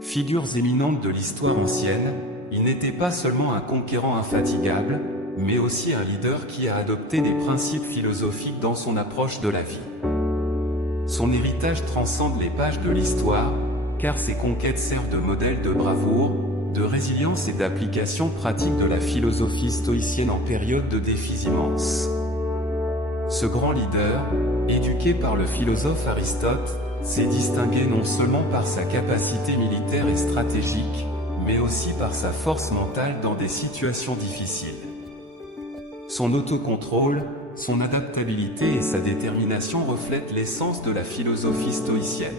Figures éminentes de l'histoire ancienne, il n'était pas seulement un conquérant infatigable, mais aussi un leader qui a adopté des principes philosophiques dans son approche de la vie. Son héritage transcende les pages de l'histoire, car ses conquêtes servent de modèle de bravoure, de résilience et d'application pratique de la philosophie stoïcienne en période de défis immenses. Ce grand leader, éduqué par le philosophe Aristote, s'est distingué non seulement par sa capacité militaire et stratégique, mais aussi par sa force mentale dans des situations difficiles. Son autocontrôle, son adaptabilité et sa détermination reflètent l'essence de la philosophie stoïcienne.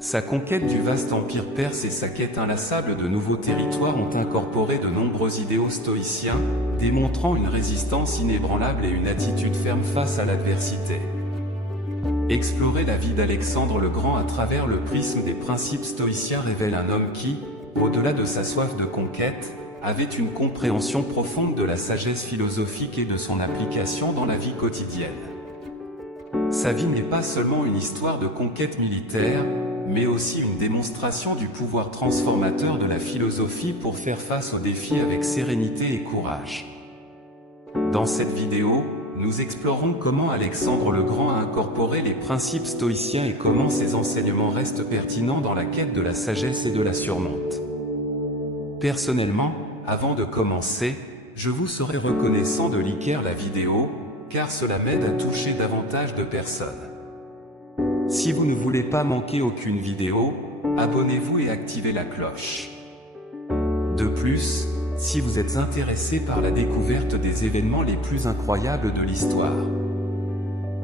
Sa conquête du vaste empire perse et sa quête inlassable de nouveaux territoires ont incorporé de nombreux idéaux stoïciens, démontrant une résistance inébranlable et une attitude ferme face à l'adversité. Explorer la vie d'Alexandre le Grand à travers le prisme des principes stoïciens révèle un homme qui, au-delà de sa soif de conquête, avait une compréhension profonde de la sagesse philosophique et de son application dans la vie quotidienne. Sa vie n'est pas seulement une histoire de conquête militaire, mais aussi une démonstration du pouvoir transformateur de la philosophie pour faire face aux défis avec sérénité et courage. Dans cette vidéo, nous explorons comment Alexandre le Grand a incorporé les principes stoïciens et comment ces enseignements restent pertinents dans la quête de la sagesse et de la surmonte. Personnellement, avant de commencer, je vous serais reconnaissant de liker la vidéo, car cela m'aide à toucher davantage de personnes. Si vous ne voulez pas manquer aucune vidéo, abonnez-vous et activez la cloche. De plus, si vous êtes intéressé par la découverte des événements les plus incroyables de l'histoire,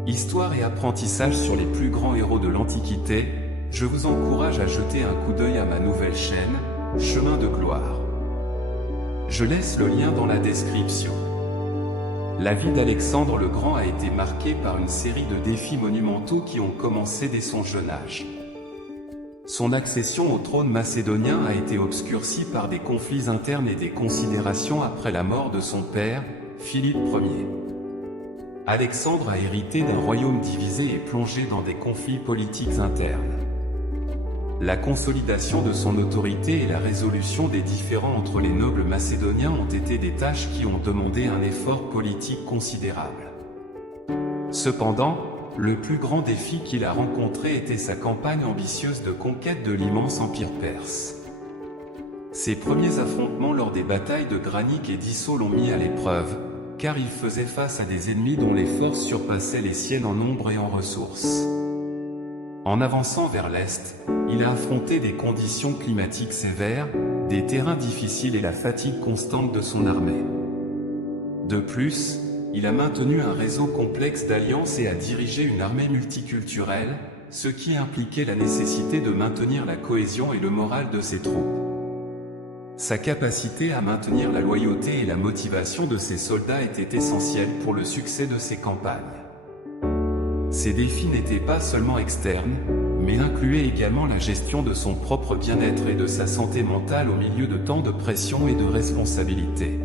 histoire et apprentissage sur les plus grands héros de l'Antiquité, je vous encourage à jeter un coup d'œil à ma nouvelle chaîne, Chemin de Gloire. Je laisse le lien dans la description. La vie d'Alexandre le Grand a été marquée par une série de défis monumentaux qui ont commencé dès son jeune âge. Son accession au trône macédonien a été obscurcie par des conflits internes et des considérations après la mort de son père, Philippe Ier. Alexandre a hérité d'un royaume divisé et plongé dans des conflits politiques internes. La consolidation de son autorité et la résolution des différends entre les nobles macédoniens ont été des tâches qui ont demandé un effort politique considérable. Cependant, le plus grand défi qu'il a rencontré était sa campagne ambitieuse de conquête de l'immense empire perse. Ses premiers affrontements lors des batailles de Granique et d'Issos l'ont mis à l'épreuve, car il faisait face à des ennemis dont les forces surpassaient les siennes en nombre et en ressources. En avançant vers l'est, il a affronté des conditions climatiques sévères, des terrains difficiles et la fatigue constante de son armée. De plus, il a maintenu un réseau complexe d'alliances et a dirigé une armée multiculturelle, ce qui impliquait la nécessité de maintenir la cohésion et le moral de ses troupes. Sa capacité à maintenir la loyauté et la motivation de ses soldats était essentielle pour le succès de ses campagnes. Ces défis n'étaient pas seulement externes, mais incluaient également la gestion de son propre bien-être et de sa santé mentale au milieu de tant de pression et de responsabilités.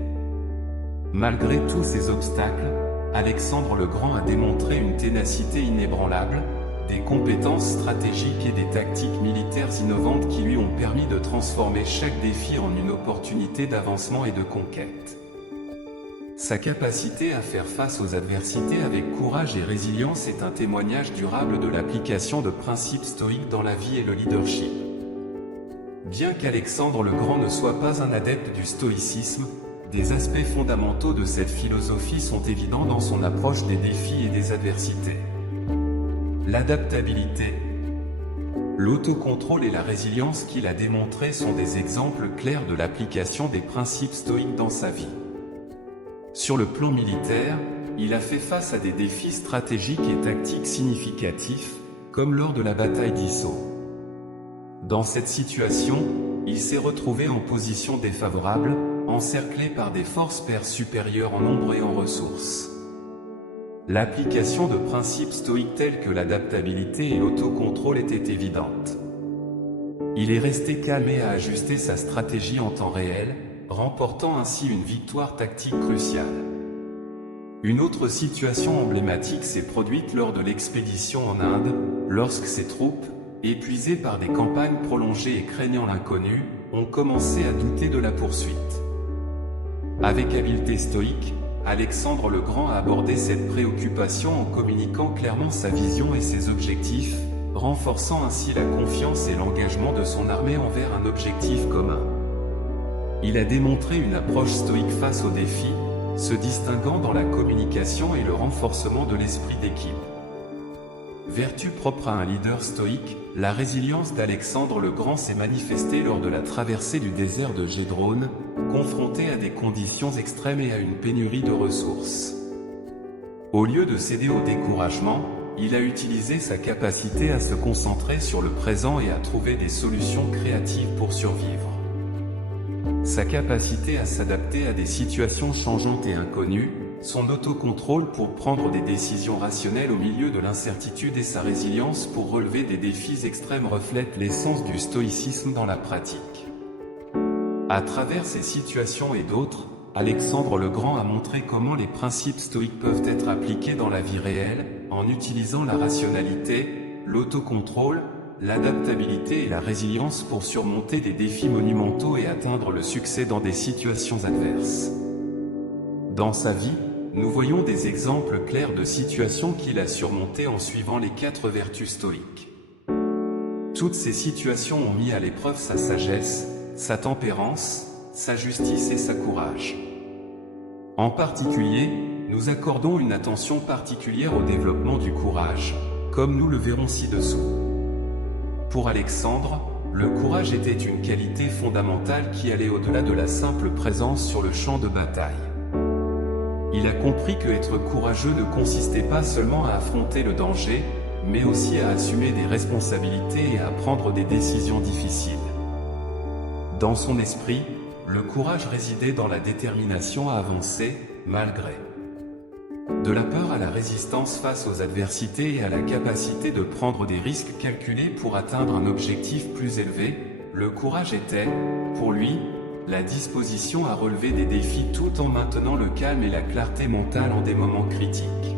Malgré tous ces obstacles, Alexandre le Grand a démontré une ténacité inébranlable, des compétences stratégiques et des tactiques militaires innovantes qui lui ont permis de transformer chaque défi en une opportunité d'avancement et de conquête. Sa capacité à faire face aux adversités avec courage et résilience est un témoignage durable de l'application de principes stoïques dans la vie et le leadership. Bien qu'Alexandre le Grand ne soit pas un adepte du stoïcisme, des aspects fondamentaux de cette philosophie sont évidents dans son approche des défis et des adversités. L'adaptabilité, l'autocontrôle et la résilience qu'il a démontrés sont des exemples clairs de l'application des principes stoïques dans sa vie. Sur le plan militaire, il a fait face à des défis stratégiques et tactiques significatifs, comme lors de la bataille d'Issos. Dans cette situation, il s'est retrouvé en position défavorable, encerclé par des forces perses supérieures en nombre et en ressources. L'application de principes stoïques tels que l'adaptabilité et l'autocontrôle était évidente. Il est resté calme et a ajusté sa stratégie en temps réel, remportant ainsi une victoire tactique cruciale. Une autre situation emblématique s'est produite lors de l'expédition en Inde, lorsque ses troupes, épuisés par des campagnes prolongées et craignant l'inconnu, ont commencé à douter de la poursuite. Avec habileté stoïque, Alexandre le Grand a abordé cette préoccupation en communiquant clairement sa vision et ses objectifs, renforçant ainsi la confiance et l'engagement de son armée envers un objectif commun. Il a démontré une approche stoïque face aux défis, se distinguant dans la communication et le renforcement de l'esprit d'équipe. Vertu propre à un leader stoïque, la résilience d'Alexandre le Grand s'est manifestée lors de la traversée du désert de Gédrone, confronté à des conditions extrêmes et à une pénurie de ressources. Au lieu de céder au découragement, il a utilisé sa capacité à se concentrer sur le présent et à trouver des solutions créatives pour survivre. Sa capacité à s'adapter à des situations changeantes et inconnues, son autocontrôle pour prendre des décisions rationnelles au milieu de l'incertitude et sa résilience pour relever des défis extrêmes reflètent l'essence du stoïcisme dans la pratique. À travers ces situations et d'autres, Alexandre le Grand a montré comment les principes stoïques peuvent être appliqués dans la vie réelle, en utilisant la rationalité, l'autocontrôle, l'adaptabilité et la résilience pour surmonter des défis monumentaux et atteindre le succès dans des situations adverses. Dans sa vie, nous voyons des exemples clairs de situations qu'il a surmontées en suivant les 4 vertus stoïques. Toutes ces situations ont mis à l'épreuve sa sagesse, sa tempérance, sa justice et sa courage. En particulier, nous accordons une attention particulière au développement du courage, comme nous le verrons ci-dessous. Pour Alexandre, le courage était une qualité fondamentale qui allait au-delà de la simple présence sur le champ de bataille. Il a compris que être courageux ne consistait pas seulement à affronter le danger, mais aussi à assumer des responsabilités et à prendre des décisions difficiles. Dans son esprit, le courage résidait dans la détermination à avancer, malgré. De la peur à la résistance face aux adversités et à la capacité de prendre des risques calculés pour atteindre un objectif plus élevé, le courage était, pour lui, la disposition à relever des défis tout en maintenant le calme et la clarté mentale en des moments critiques.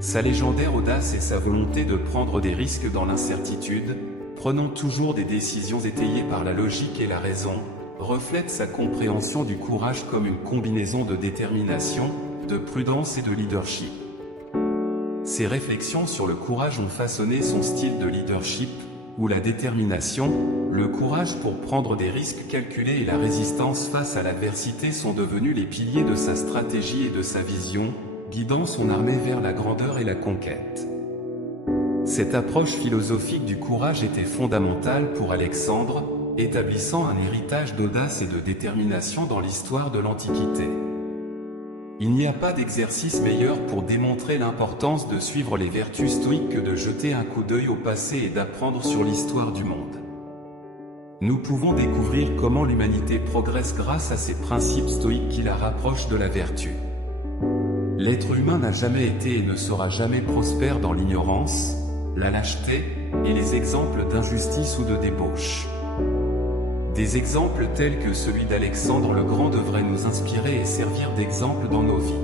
Sa légendaire audace et sa volonté de prendre des risques dans l'incertitude, prenant toujours des décisions étayées par la logique et la raison, reflètent sa compréhension du courage comme une combinaison de détermination, de prudence et de leadership. Ses réflexions sur le courage ont façonné son style de leadership, où la détermination, le courage pour prendre des risques calculés et la résistance face à l'adversité sont devenus les piliers de sa stratégie et de sa vision, guidant son armée vers la grandeur et la conquête. Cette approche philosophique du courage était fondamentale pour Alexandre, établissant un héritage d'audace et de détermination dans l'histoire de l'Antiquité. Il n'y a pas d'exercice meilleur pour démontrer l'importance de suivre les vertus stoïques que de jeter un coup d'œil au passé et d'apprendre sur l'histoire du monde. Nous pouvons découvrir comment l'humanité progresse grâce à ces principes stoïques qui la rapprochent de la vertu. L'être humain n'a jamais été et ne sera jamais prospère dans l'ignorance, la lâcheté et les exemples d'injustice ou de débauche. Des exemples tels que celui d'Alexandre le Grand devraient nous inspirer et servir d'exemple dans nos vies.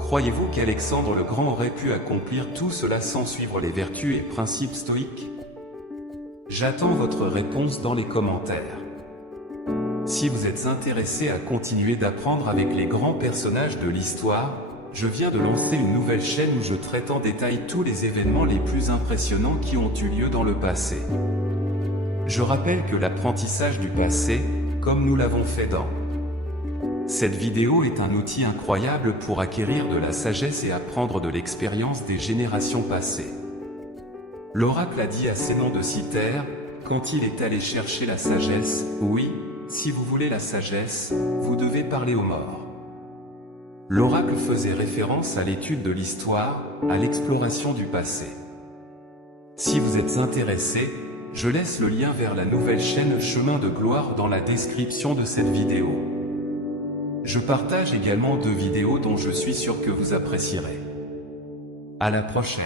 Croyez-vous qu'Alexandre le Grand aurait pu accomplir tout cela sans suivre les vertus et principes stoïques? J'attends votre réponse dans les commentaires. Si vous êtes intéressé à continuer d'apprendre avec les grands personnages de l'histoire, je viens de lancer une nouvelle chaîne où je traite en détail tous les événements les plus impressionnants qui ont eu lieu dans le passé. Je rappelle que l'apprentissage du passé, comme nous l'avons fait dans cette vidéo, est un outil incroyable pour acquérir de la sagesse et apprendre de l'expérience des générations passées. L'oracle a dit à Sénon de Cythère, quand il est allé chercher la sagesse, oui, si vous voulez la sagesse, vous devez parler aux morts. L'oracle faisait référence à l'étude de l'histoire, à l'exploration du passé. Si vous êtes intéressé, je laisse le lien vers la nouvelle chaîne Chemin de Gloire dans la description de cette vidéo. Je partage également 2 vidéos dont je suis sûr que vous apprécierez. À la prochaine.